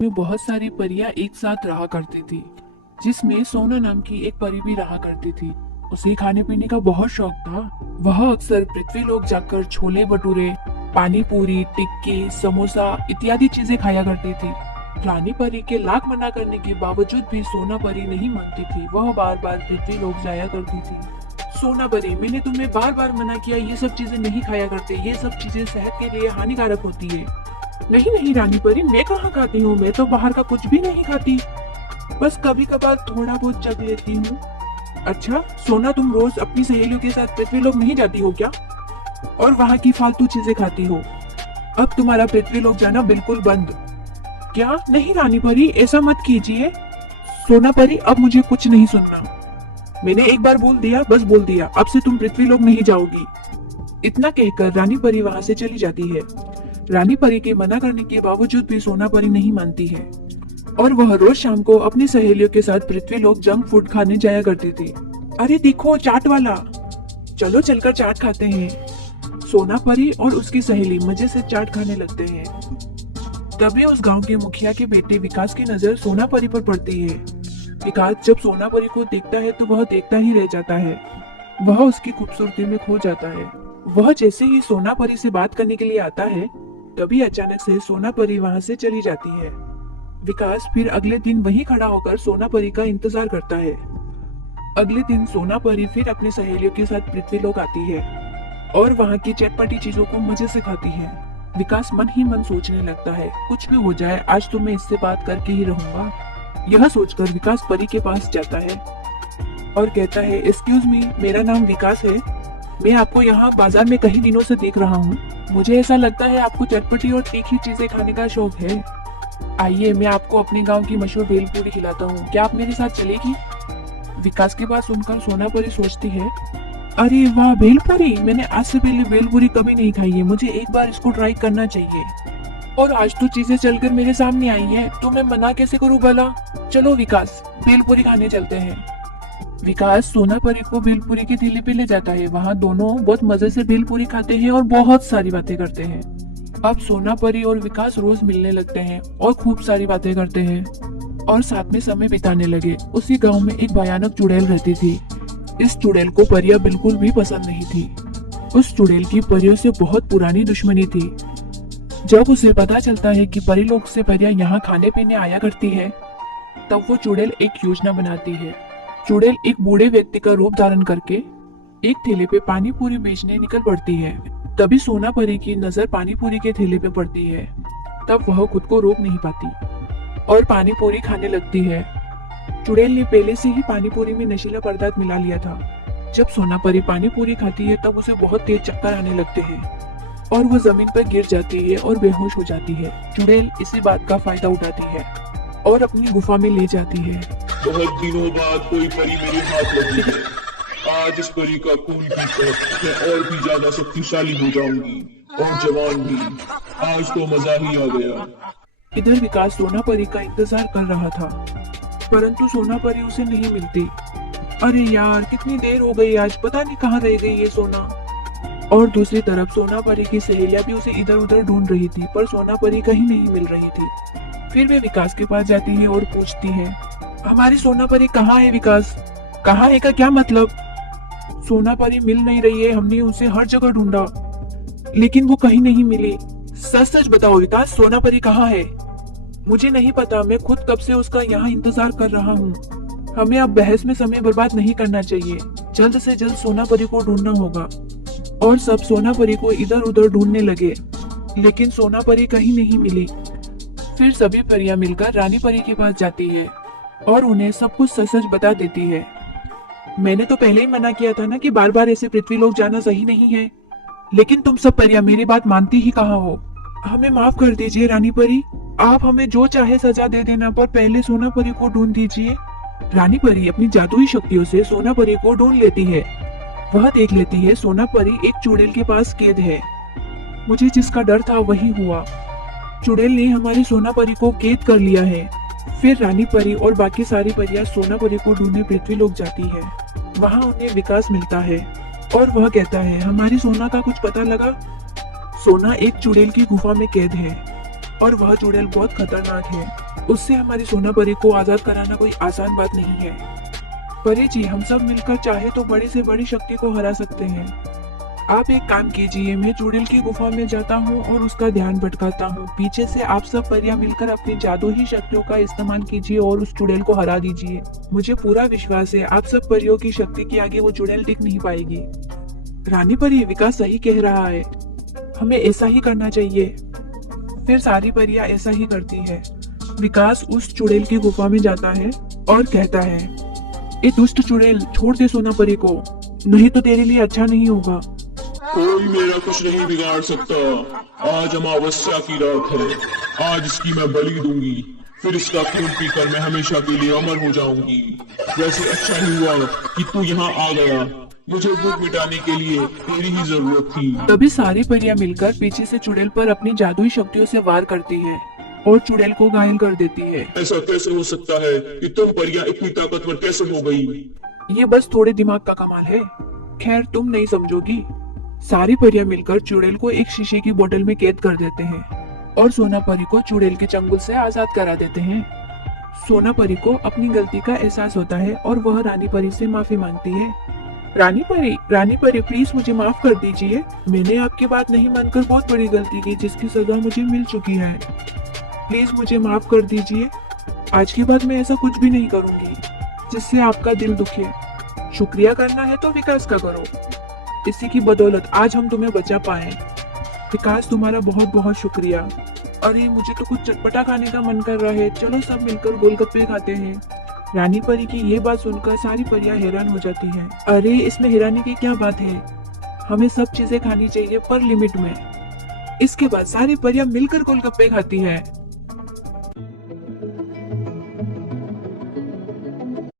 में बहुत सारी परियां एक साथ रहा करती थी, जिसमें सोना नाम की एक परी भी रहा करती थी। उसे खाने पीने का बहुत शौक था। वह अक्सर पृथ्वी लोक जाकर छोले भटूरे, पानी पूरी, टिक्की, समोसा इत्यादि चीजें खाया करती थी। रानी परी के लाख मना करने के बावजूद भी सोना परी नहीं मानती थी। वह बार बार पृथ्वी लोक जाया करती थी। सोना परी, मैंने तुम्हें बार बार मना किया, ये सब चीजें नहीं खाया करते, ये सब चीजें सेहत के लिए हानिकारक होती है। नहीं नहीं रानी परी, मैं कहाँ खाती हूँ, मैं तो बाहर का कुछ भी नहीं खाती, बस कभी कभार थोड़ा बहुत चख लेती हूँ। अच्छा सोना, तुम रोज अपनी सहेलियों के साथ पृथ्वी लोक नहीं जाती हो क्या, और वहाँ की फालतू चीजें खाती हो? अब तुम्हारा पृथ्वी लोक जाना बिल्कुल बंद। क्या? नहीं रानी परी, ऐसा मत कीजिए। सोना परी, अब मुझे कुछ नहीं सुनना। मैंने एक बार बोल दिया, बस बोल दिया, अब से तुम पृथ्वी लोक नहीं जाओगी। इतना कहकर रानी परी वहाँ से चली जाती है। रानी परी के मना करने के बावजूद भी सोना परी नहीं मानती है और वह रोज शाम को अपनी सहेलियों के साथ पृथ्वी लोक जंक फूड खाने जाया करती थी। अरे देखो चाट वाला, चलो चलकर चाट खाते हैं। सोना परी और उसकी सहेली मजे से चाट खाने लगते हैं। तभी उस गांव के मुखिया के बेटे विकास की नजर सोना परी पर पड़ती है। विकास जब सोना परी को देखता है तो वह देखता ही रह जाता है। वह उसकी खूबसूरती में खो जाता है। वह जैसे ही सोना परी से बात करने के लिए आता है, तभी अचानक से सोना परी वहाँ से चली जाती है। विकास फिर अगले दिन वहीं खड़ा होकर सोना परी का इंतजार करता है। अगले दिन सोना परी फिर अपनी सहेलियों के साथ पृथ्वी लोक आती है और वहाँ की चटपटी चीजों को मजे से खाती है। विकास मन ही मन सोचने लगता है, कुछ भी हो जाए आज तो मैं इससे बात करके ही रहूंगा। यह सोचकर विकास परी के पास जाता है और कहता है, एक्सक्यूज मी, मेरा नाम विकास है, मैं आपको यहाँ बाजार में कई दिनों से देख रहा हूँ। मुझे ऐसा लगता है आपको चटपटी और तीखी चीजें खाने का शौक है। आइए मैं आपको अपने गांव की मशहूर भेलपूरी खिलाता हूँ, क्या आप मेरे साथ चलेगी? विकास की बात सुनकर सोना परी सोचती है, अरे वाह, भेलपूरी, मैंने आज से पहले भेलपूरी कभी नहीं खाई है, मुझे एक बार इसको ट्राई करना चाहिए। और आज तो चीजें चलकर मेरे सामने आई हैं, तो मैं मना कैसे करूँ भला? चलो विकास, भेलपूरी खाने चलते हैं। विकास सोना परी को भेलपूरी की ठेले पे ले जाता है। वहाँ दोनों बहुत मजे से भेलपूरी खाते हैं और बहुत सारी बातें करते हैं। अब सोना परी और विकास रोज मिलने लगते हैं और खूब सारी बातें करते हैं और साथ में समय बिताने लगे। उसी गांव में एक भयानक चुड़ैल रहती थी। इस चुड़ैल को परियां बिल्कुल भी पसंद नहीं थी। उस चुड़ैल की परियों से बहुत पुरानी दुश्मनी थी। जब उसे पता चलता है कि परीलोक से परियां यहाँ खाने पीने आया करती है, तब वो चुड़ैल एक योजना बनाती है। चुड़ैल एक बूढ़े व्यक्ति का रूप धारण करके एक ठेले पे पानी पूरी बेचने निकल पड़ती है। तभी सोना परी की नजर पानी पूरी के ठेले पे पड़ती है। तब वह खुद को रोक नहीं पाती और पानी पूरी खाने लगती है। चुड़ैल ने पहले से ही पानी पूरी में नशीला पदार्थ मिला लिया था। जब सोना परी पानी पूरी खाती है तब उसे बहुत तेज चक्कर आने लगते हैं और वह जमीन पर गिर जाती है और बेहोश हो जाती है। चुड़ैल इसी बात का फायदा उठाती है और अपनी गुफा में ले जाती है। बहुत दिनों बाद कोई परी मेरे हाथ लगी है। आज इस परी का खून पीकर मैं और भी ज्यादा शक्तिशाली हो जाऊंगी और जवान भी। आज तो मजा ही आ गया। इधर विकास सोना परी का इंतजार कर रहा था, परंतु सोना परी उसे नहीं मिलती। अरे यार, कितनी देर हो गई, आज पता नहीं कहाँ रह गई ये सोना। और दूसरी तरफ सोना परी की सहेलियां भी उसे इधर उधर ढूंढ रही थी, पर सोना परी कहीं नहीं मिल रही थी। फिर वे विकास के पास जाती है और पूछती है, हमारी सोना परी कहाँ है? विकास, कहाँ है का क्या मतलब? सोना परी मिल नहीं रही है, हमने उसे हर जगह ढूंढा लेकिन वो कहीं नहीं मिली। सच सच बताओ विकास, सोना परी कहाँ है? मुझे नहीं पता, मैं खुद कब से उसका यहाँ इंतजार कर रहा हूँ। हमें अब बहस में समय बर्बाद नहीं करना चाहिए, जल्द से जल्द सोना परी को ढूंढना होगा। और सब सोना परी को इधर उधर ढूंढने लगे, लेकिन सोना परी कहीं नहीं मिली। फिर सभी परियां मिलकर रानी परी के पास जाती है और उन्हें सब कुछ सच सच बता देती है। मैंने तो पहले ही मना किया था ना कि बार बार ऐसे पृथ्वी लोक जाना सही नहीं है, लेकिन तुम सब परियां मेरी बात मानती ही कहाँ हो। हमें माफ कर दीजिए रानी परी, आप हमें जो चाहे सजा दे देना, पर पहले सोना परी को ढूंढ दीजिए। रानी परी अपनी जादुई शक्तियों से सोना परी को ढूंढ लेती है। वह देख लेती है सोना परी एक चुड़ैल के पास कैद है। मुझे जिसका डर था वही हुआ, चुड़ैल ने हमारी सोना परी को कैद कर लिया है। फिर रानी परी और बाकी सारी परियां सोना परी को ढूंढने पृथ्वी लोक जाती है। वहाँ उन्हें विकास मिलता है और वह कहता है, हमारी सोना का कुछ पता लगा? सोना एक चुड़ैल की गुफा में कैद है और वह चुड़ैल बहुत खतरनाक है। उससे हमारी सोना परी को आजाद कराना कोई आसान बात नहीं है। परी जी, हम सब मिलकर चाहे तो बड़ी से बड़ी शक्ति को हरा सकते हैं। आप एक काम कीजिए, मैं चुड़ैल की गुफा में जाता हूँ और उसका ध्यान भटकाता हूँ। पीछे से आप सब परियां मिलकर अपनी जादुई शक्तियों का इस्तेमाल कीजिए और उस चुड़ैल को हरा दीजिए। मुझे पूरा विश्वास है आप सब परियों की शक्ति के आगे वो चुड़ैल टिक नहीं पाएगी। रानी परी, विकास सही कह रहा है, हमें ऐसा ही करना चाहिए। फिर सारी परियां ऐसा ही करती है। विकास उस चुड़ैल की गुफा में जाता है और कहता है, ए दुष्ट चुड़ैल, छोड़ दे सोना परी को, नहीं तो तेरे लिए अच्छा नहीं होगा। कोई मेरा कुछ नहीं बिगाड़ सकता। आज अमावस्या की रात है, आज इसकी मैं बलि दूंगी, फिर इसका खून पीकर मैं हमेशा के लिए अमर हो जाऊंगी। वैसे अच्छा ही हुआ कि तू यहाँ आ गया, मुझे भूख मिटाने के लिए तेरी ही जरूरत थी। तभी सारी परियां मिलकर पीछे से चुड़ैल पर अपनी जादुई शक्तियों से वार करती है और चुड़ैल को घायल कर देती है। ऐसा कैसे हो सकता है कि तुम परियां इतनी ताकतवर कैसे हो गई? ये बस थोड़े दिमाग का कमाल है। खैर, तुम नहीं समझोगी। सारी परियां मिलकर चुड़ैल को एक शीशे की बोतल में कैद कर देते हैं और सोना परी को चुड़ैल के चंगुल से आजाद करा देते हैं। सोना परी को अपनी गलती का एहसास होता है और वह रानी परी से माफी मांगती है। रानी परी प्लीज मुझे माफ कर दीजिए। मैंने आपकी बात नहीं मानकर बहुत बड़ी गलती की जिसकी सजा मुझे मिल चुकी है। प्लीज मुझे माफ कर दीजिए। आज के बाद मैं ऐसा कुछ भी नहीं करूंगी जिससे आपका दिल दुखे। शुक्रिया करना है तो विकास का करो, इसी की बदौलत आज हम तुम्हें बचा पाए। विकास, तुम्हारा बहुत बहुत शुक्रिया। अरे मुझे तो कुछ चटपटा खाने का मन कर रहा है, चलो सब मिलकर गोलगप्पे खाते हैं। रानी परी की ये बात सुनकर सारी परियां हैरान हो जाती हैं। अरे इसमें हैरानी की क्या बात है, हमें सब चीजें खानी चाहिए पर लिमिट में। इसके बाद सारी परियां मिलकर गोलगप्पे खाती है।